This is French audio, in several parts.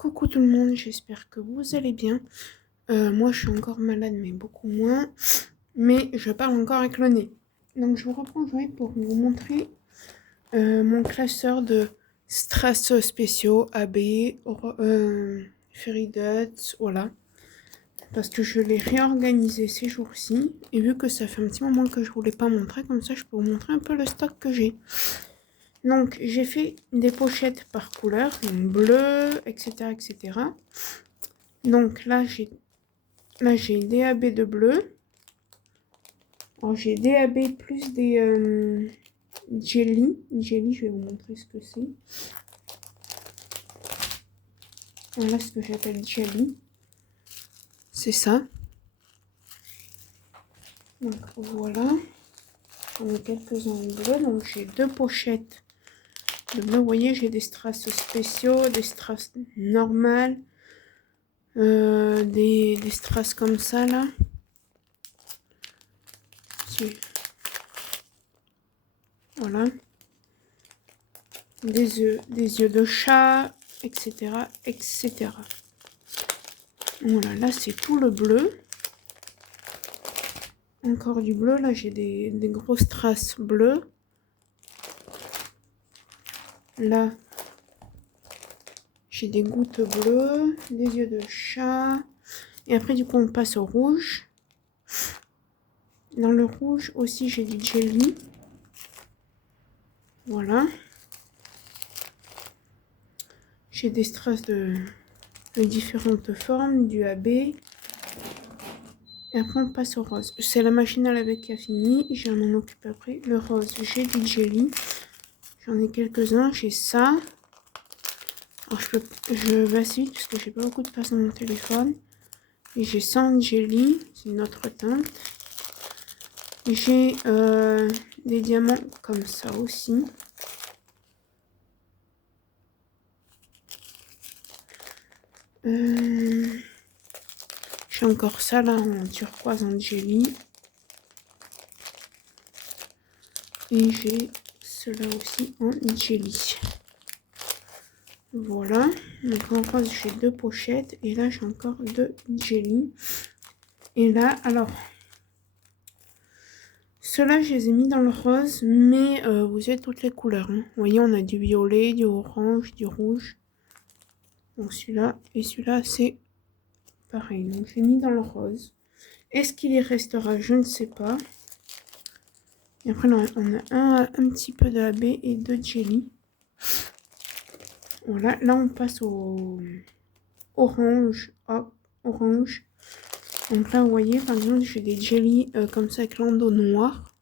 Coucou tout le monde, j'espère que vous allez bien. Moi je suis encore malade mais beaucoup moins. Mais je parle encore avec le nez. Donc je vous reprends aujourd'hui pour vous montrer mon classeur de strass spéciaux AB, Fairy Dots, voilà. Parce que je l'ai réorganisé ces jours-ci. Et vu que ça fait un petit moment que je ne vous l'ai pas montré, comme ça je peux vous montrer un peu le stock que j'ai. Donc j'ai fait des pochettes par couleur, donc bleu, etc. etc. Donc là j'ai DAB de bleu. Alors j'ai DAB plus des jelly. Jelly, je vais vous montrer ce que c'est. Voilà ce que j'appelle jelly. C'est ça. Donc voilà. J'en ai quelques-uns en bleu. Donc j'ai deux pochettes de bleu. Vous voyez, j'ai des strass spéciaux, des strass normales, des strass comme ça là. Voilà. Des yeux de chat, etc. etc. Voilà, là c'est tout le bleu. Encore du bleu, là j'ai des grosses traces bleues. Là, j'ai des gouttes bleues, des yeux de chat. Et après, du coup, on passe au rouge. Dans le rouge aussi, j'ai du jelly. Voilà. J'ai des strass de différentes formes, du AB. Et après, on passe au rose. C'est la machine à laver qui a fini. Je m'en occupe après. Le rose, j'ai du jelly. J'en ai quelques-uns. J'ai ça. Alors, je vais assez vite parce que j'ai pas beaucoup de place dans mon téléphone. Et j'ai Sand Jelly, c'est une autre teinte. J'ai des diamants comme ça aussi. J'ai encore ça là en turquoise en jelly. Et j'ai cela aussi en jelly. Voilà. Donc en rose j'ai deux pochettes. Et là j'ai encore deux jelly. Et là, alors, ceux-là je les ai mis dans le rose. Mais vous avez toutes les couleurs. Hein. Vous voyez, on a du violet, du orange, du rouge. Donc celui-là et celui-là c'est pareil. Donc j'ai mis dans le rose. Est-ce qu'il y restera? Je ne sais pas. Et après on a un petit peu de AB et de jelly. Voilà, là on passe au orange. Hop, orange. Donc là vous voyez par exemple j'ai des jelly comme ça avec l'endos noir.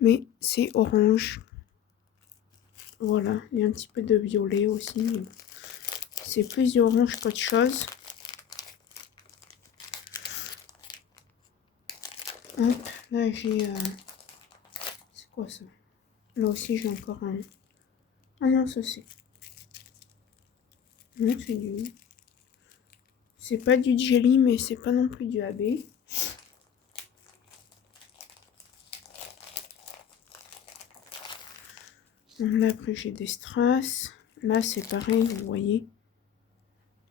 Mais c'est orange. Voilà, il y a un petit peu de violet aussi. C'est plus du orange qu'autre chose. Hop, là j'ai... c'est quoi ça? Là aussi j'ai encore un... Ah non, ça c'est... Non, c'est du... C'est pas du jelly, mais c'est pas non plus du AB. Donc là après j'ai des strass. Là c'est pareil, vous voyez.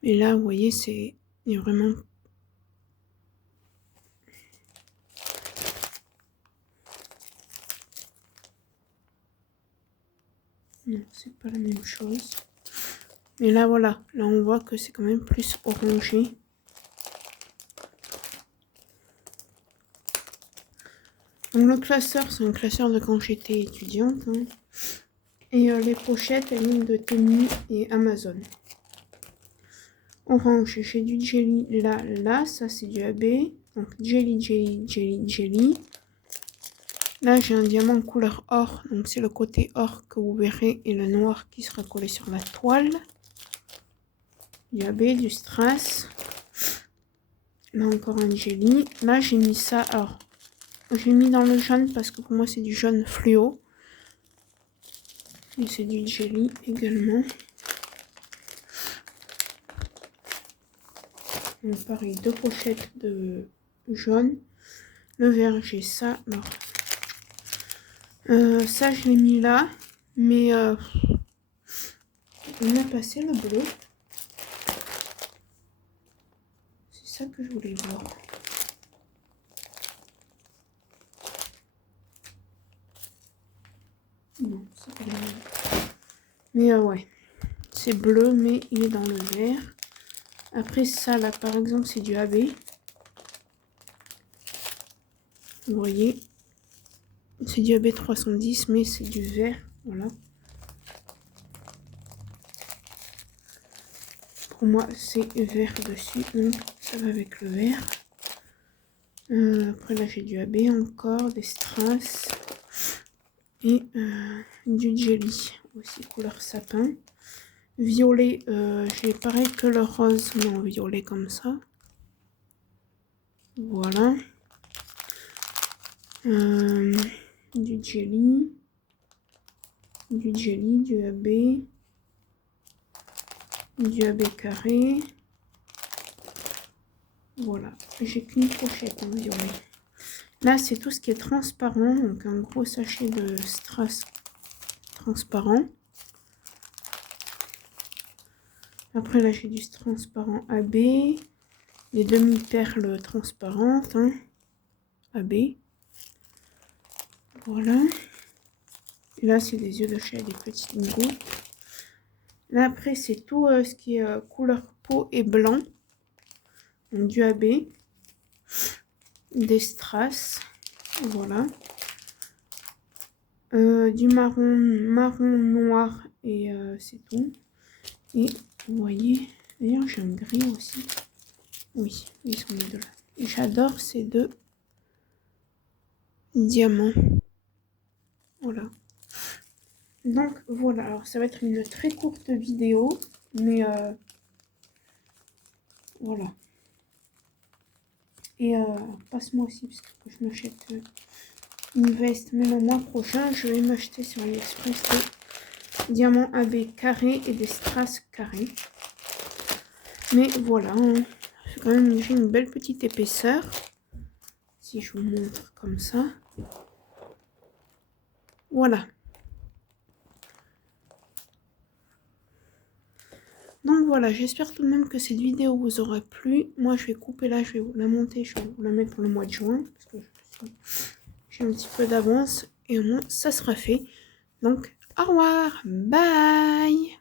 Et là vous voyez c'est... Il y a vraiment... Non, c'est pas la même chose. Mais là voilà, là on voit que c'est quand même plus orangé. Donc le classeur, c'est un classeur de quand j'étais étudiante. Hein. Et les pochettes, elles viennent de Temu et Amazon. Orange, j'ai du jelly là, ça c'est du AB. Donc jelly, jelly, jelly, jelly. Là j'ai un diamant couleur or, donc c'est le côté or que vous verrez et le noir qui sera collé sur la toile. Du AB, du strass. Là encore un jelly. Là j'ai mis ça, alors j'ai mis dans le jaune parce que pour moi c'est du jaune fluo. Et c'est du jelly également. Donc pareil, deux pochettes de jaune. Le vert, j'ai ça. Alors, ça, je l'ai mis là. Mais on a passé le bleu. ça que je voulais voir. Non, c'est pas le même. Mais ouais, c'est bleu, mais il est dans le vert. Après ça, là, par exemple, c'est du AB. Vous voyez, c'est du AB 310, mais c'est du vert. Voilà. Pour moi, c'est vert dessus, donc ça va avec le vert. Après, là, j'ai du AB encore, des strass et du jelly, aussi couleur sapin. Violet, j'ai pareil que le rose, mais en violet comme ça. Voilà. Du jelly, du AB, du AB carré. Voilà, j'ai qu'une pochette en violet. Là, c'est tout ce qui est transparent, donc un gros sachet de strass transparent. Après, là, j'ai du transparent AB, les demi-perles transparentes, hein, AB. Voilà. Et là, c'est des yeux de chat, des petits lingots. Là, après, c'est tout ce qui est couleur peau et blanc. Donc, du AB, des strass, voilà. Du marron noir et c'est tout. Et vous voyez, d'ailleurs j'ai un gris aussi. Oui, ils sont les deux là. Et j'adore ces deux diamants. Voilà. Donc voilà, alors ça va être une très courte vidéo, mais voilà. Et passe-moi aussi, parce que je m'achète une veste, même le mois prochain, je vais m'acheter sur AliExpress des diamants AB carrés et des strass carrés. Mais voilà, hein. Quand même, j'ai une belle petite épaisseur. Si je vous montre comme ça. Voilà. Donc voilà, j'espère tout de même que cette vidéo vous aura plu. Moi, je vais couper là, je vais vous la monter, je vais vous la mettre pour le mois de juin. Parce que j'ai un petit peu d'avance. Et au moins, ça sera fait. Donc, au revoir. Bye.